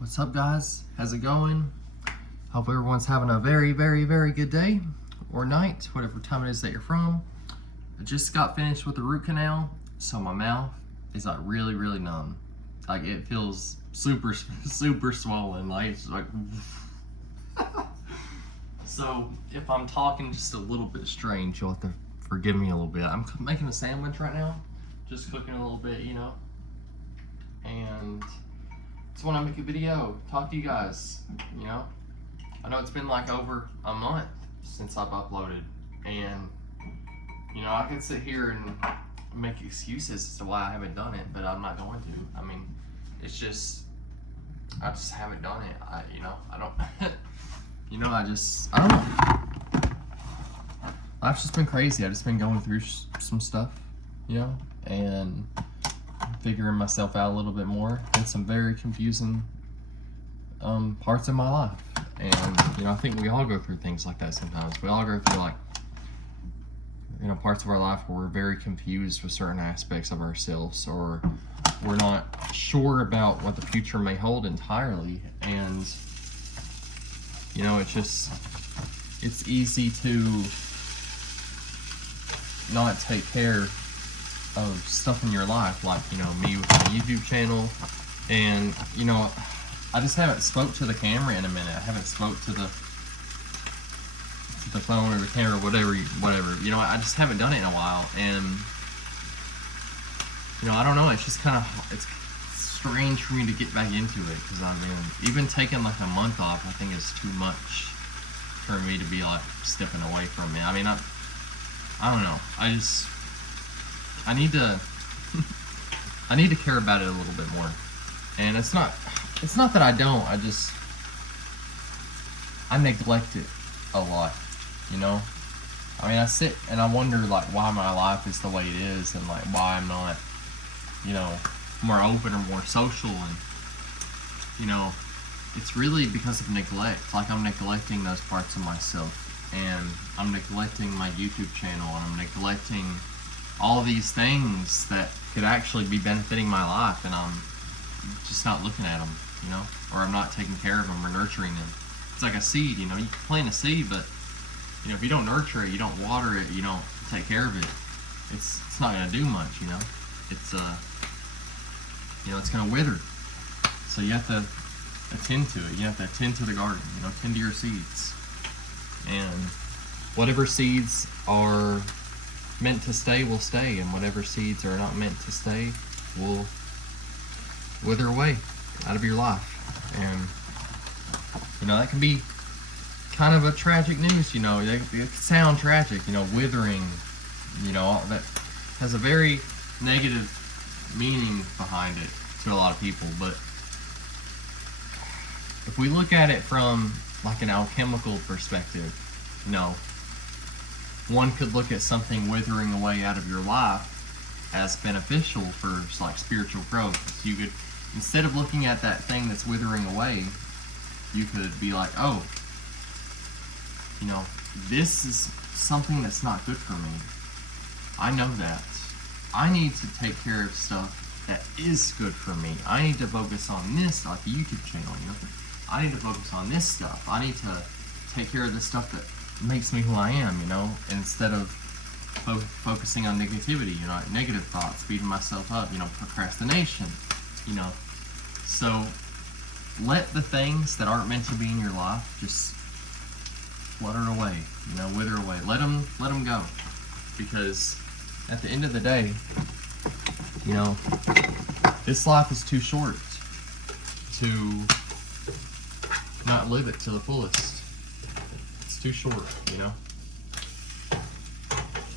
What's up, guys? How's it going? Hope everyone's having a very, very, very good day or night, whatever time it is that you're from. I just got finished with the root canal, so my mouth is like really, really numb. Like it feels super, super swollen. Like it's like. So if I'm talking just a little bit strange, you'll have to forgive me a little bit. I'm making a sandwich right now, just cooking a little bit, you know, and just want to make a video, talk to you guys, you know. I know it's been like over a month since I've uploaded, and you know, I could sit here and make excuses as to why I haven't done it, but I'm not going to. I mean, it's just, I just haven't done it. I don't, you know, I don't know. Life's just been crazy. I've just been going through some stuff, you know, and figuring myself out a little bit more in some very confusing parts of my life. And you know, I think we all go through things like that sometimes. We all go through, like, you know, parts of our life where we're very confused with certain aspects of ourselves, or we're not sure about what the future may hold entirely. And you know, it's easy to not take care of stuff in your life, like, you know, me with my YouTube channel. And you know, I just haven't spoke to the camera in a minute. I haven't spoke to the phone or the camera, whatever. You know, I just haven't done it in a while, and you know, I don't know. It's just kind of, it's strange for me to get back into it, because I mean, even taking like a month off, I think is too much for me to be like stepping away from it. I mean, I don't know. I need to I need to care about it a little bit more. And it's not that I don't, I neglect it a lot, you know? I mean, I sit and I wonder, like, why my life is the way it is, and like why I'm not, you know, more open or more social. And you know, it's really because of neglect. Like, I'm neglecting those parts of myself, and I'm neglecting my YouTube channel, and I'm neglecting all these things that could actually be benefiting my life, and I'm just not looking at them, you know, or I'm not taking care of them or nurturing them. It's like a seed, you know. You can plant a seed, but you know, if you don't nurture it, you don't water it, you don't take care of it, it's not gonna do much, you know. It's you know, it's gonna wither. So you have to attend to it. You have to attend to the garden, you know, tend to your seeds. And whatever seeds are meant to stay will stay, and whatever seeds are not meant to stay will wither away out of your life. And you know, that can be kind of a tragic news, you know. It can sound tragic, you know, withering, you know, that has a very negative meaning behind it to a lot of people. But if we look at it from like an alchemical perspective, you know, one could look at something withering away out of your life as beneficial for like spiritual growth. So you could, instead of looking at that thing that's withering away, you could be like, oh, you know, this is something that's not good for me. I know that. I need to take care of stuff that is good for me. I need to focus on this, like the YouTube channel, you know. I need to focus on this stuff. I need to take care of the stuff that makes me who I am, you know, instead of focusing on negativity, you know, like negative thoughts, beating myself up, you know, procrastination, you know. So let the things that aren't meant to be in your life just flutter away, you know, wither away. Let them go, because at the end of the day, you know, this life is too short to not live it to the fullest. It's too short, you know.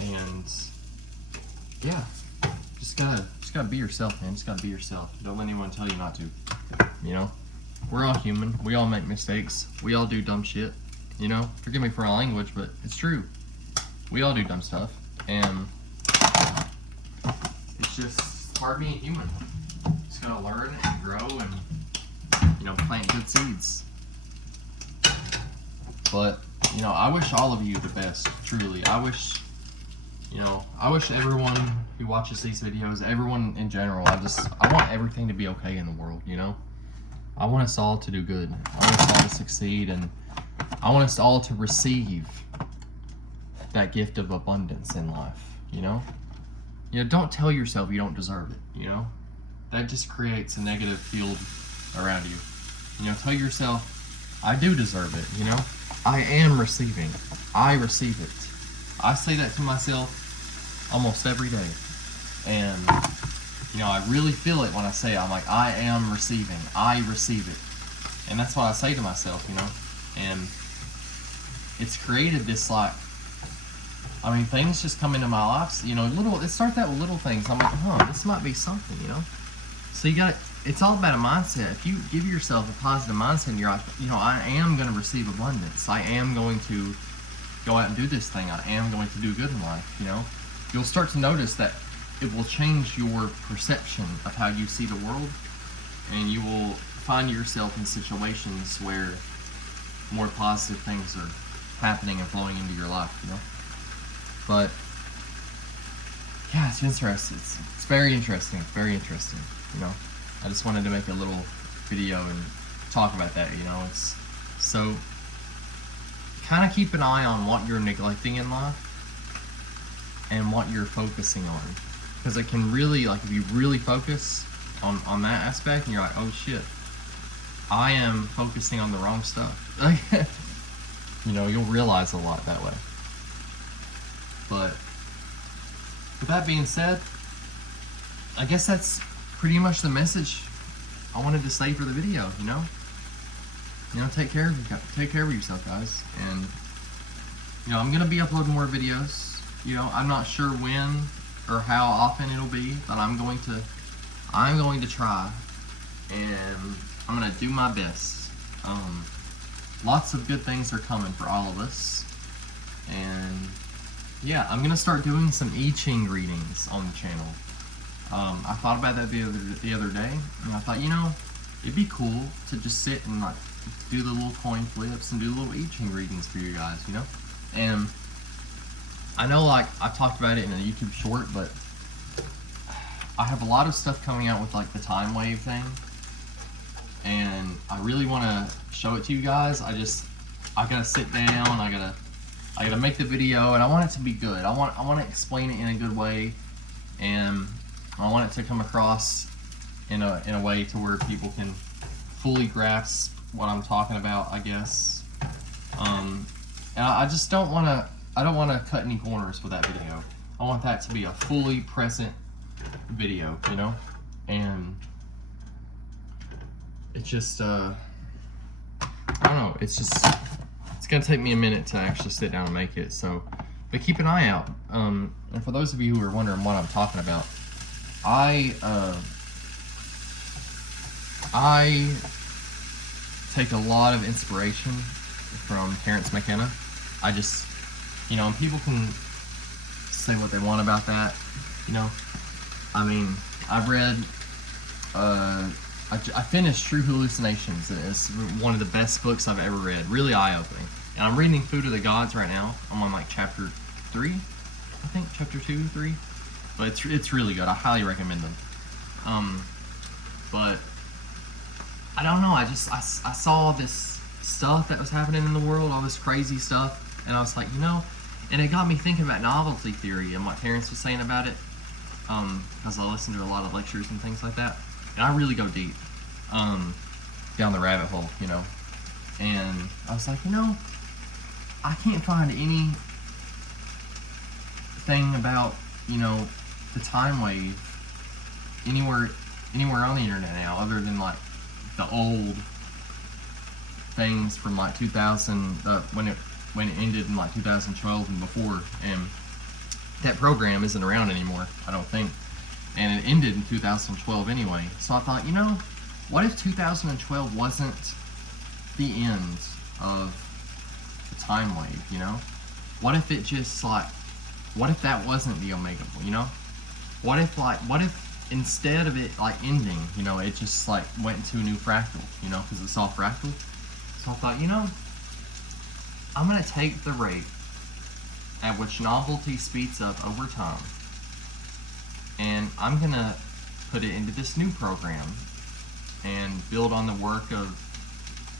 And yeah, just gotta be yourself, man. Just gotta be yourself. Don't let anyone tell you not to. You know, we're all human. We all make mistakes. We all do dumb shit. You know, forgive me for my language, but it's true. We all do dumb stuff, and it's just part of being human. Just gotta learn and grow, and you know, plant good seeds. But you know, I wish all of you the best. Truly, I wish everyone who watches these videos, everyone in general, I want everything to be okay in the world. You know, I want us all to do good. I want us all to succeed, and I want us all to receive that gift of abundance in life, you know? You know, don't tell yourself you don't deserve it, you know? That just creates a negative field around you. You know, tell yourself, I do deserve it, you know? I am receiving. I receive it. I say that to myself almost every day. And, you know, I really feel it when I say it. I'm like, I am receiving. I receive it. And that's what I say to myself, you know? And it's created this, like, I mean, things just come into my life, you know, it starts out with little things. I'm like, this might be something, you know? So it's all about a mindset. If you give yourself a positive mindset and you're like, you know, I am going to receive abundance. I am going to go out and do this thing. I am going to do good in life, you know? You'll start to notice that it will change your perception of how you see the world, and you will find yourself in situations where more positive things are happening and flowing into your life, you know? But yeah, it's interesting. It's very interesting. Very interesting. You know, I just wanted to make a little video and talk about that. You know, it's so kind of keep an eye on what you're neglecting in life and what you're focusing on, because it can really, like, if you really focus on that aspect and you're like, oh shit, I am focusing on the wrong stuff. You know, you'll realize a lot that way. But with that being said, I guess that's pretty much the message I wanted to say for the video, you know? You know, take care of yourself, guys. And, you know, I'm going to be uploading more videos. You know, I'm not sure when or how often it'll be, but I'm going to try, and I'm going to do my best. Lots of good things are coming for all of us. And yeah, I'm gonna start doing some I Ching readings on the channel. I thought about that the other day, and I thought, you know, it'd be cool to just sit and like do the little coin flips and do little I Ching readings for you guys, you know. And I know, like, I've talked about it in a YouTube short, but I have a lot of stuff coming out with like the Timewave thing, and I really want to show it to you guys. I gotta sit down. I gotta make the video, and I want it to be good. I want to explain it in a good way, and I want it to come across in a way to where people can fully grasp what I'm talking about, I guess. And I just don't want to cut any corners with that video. I want that to be a fully present video, you know? And it's just I don't know, it's gonna take me a minute to actually sit down and make it, so, but keep an eye out. And for those of you who are wondering what I'm talking about, I take a lot of inspiration from Terrence McKenna. I just, you know, and people can say what they want about that, you know. I mean, I've read, I finished True Hallucinations, and it's one of the best books I've ever read. Really eye-opening. And I'm reading Food of the Gods right now. I'm on like chapter 3, I think, chapter 2, 3. But it's really good. I highly recommend them. But I don't know. I saw this stuff that was happening in the world, all this crazy stuff, and I was like, you know, and it got me thinking about novelty theory and what Terrence was saying about it. Because I listen to a lot of lectures and things like that, and I really go deep down the rabbit hole, you know. And I was like, you know, I can't find anything about, you know, the time wave anywhere on the internet now, other than like the old things from like 2000, when it ended in like 2012 and before. And that program isn't around anymore, I don't think, and it ended in 2012 anyway. So I thought, you know, what if 2012 wasn't the end of the time wave, you know? What if it just, like, what if that wasn't the omega, you know? What if instead of it like ending, you know, it just like went into a new fractal, you know, because it's all fractal. So I thought, you know, I'm gonna take the rate at which novelty speeds up over time, and I'm gonna put it into this new program, and build on the work of,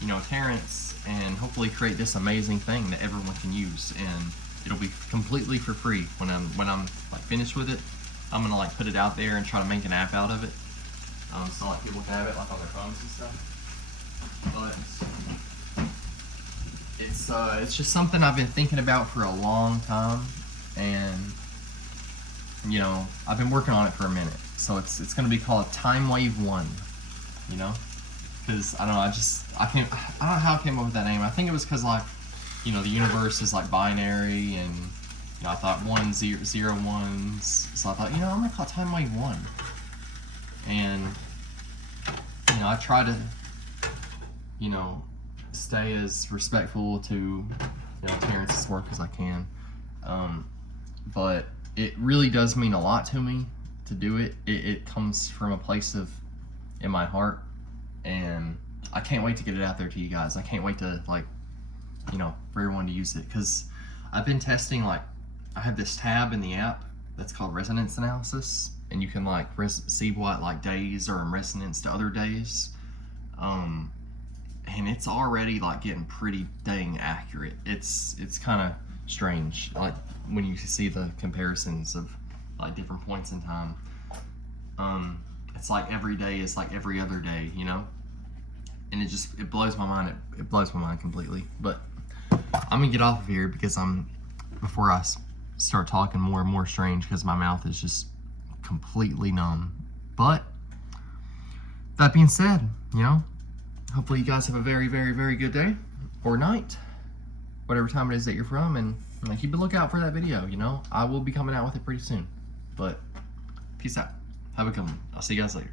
you know, Terrence, and hopefully create this amazing thing that everyone can use. And it'll be completely for free when I'm like finished with it. I'm gonna like put it out there and try to make an app out of it, so like people can have it like on their phones and stuff. But it's just something I've been thinking about for a long time, and you know, I've been working on it for a minute. So it's gonna be called Timewave One. You know, because I don't know, I don't know how I came up with that name. I think it was because, like, you know, the universe is like binary, and you know, I thought 1, 0, 0, 1s. So I thought, you know, I'm gonna call it Timewave One. And you know, I try to, you know, stay as respectful to, you know, Terrence's work as I can. But it really does mean a lot to me to do it. It comes from a place of in my heart, and I can't wait to get it out there to you guys. I can't wait to, like, you know, for everyone to use it, because I've been testing, like, I have this tab in the app that's called resonance analysis, and you can like see what like days are in resonance to other days, and it's already like getting pretty dang accurate. It's kind of strange, like when you see the comparisons of like different points in time. It's like every day is like every other day, you know, and it blows my mind. It blows my mind completely. But I'm gonna get off of here because before I start talking more and more strange, because my mouth is just completely numb. But that being said, you know, hopefully you guys have a very, very, very good day or night, whatever time it is that you're from, and keep a lookout for that video. You know, I will be coming out with it pretty soon. But peace out. Have a good one. I'll see you guys later.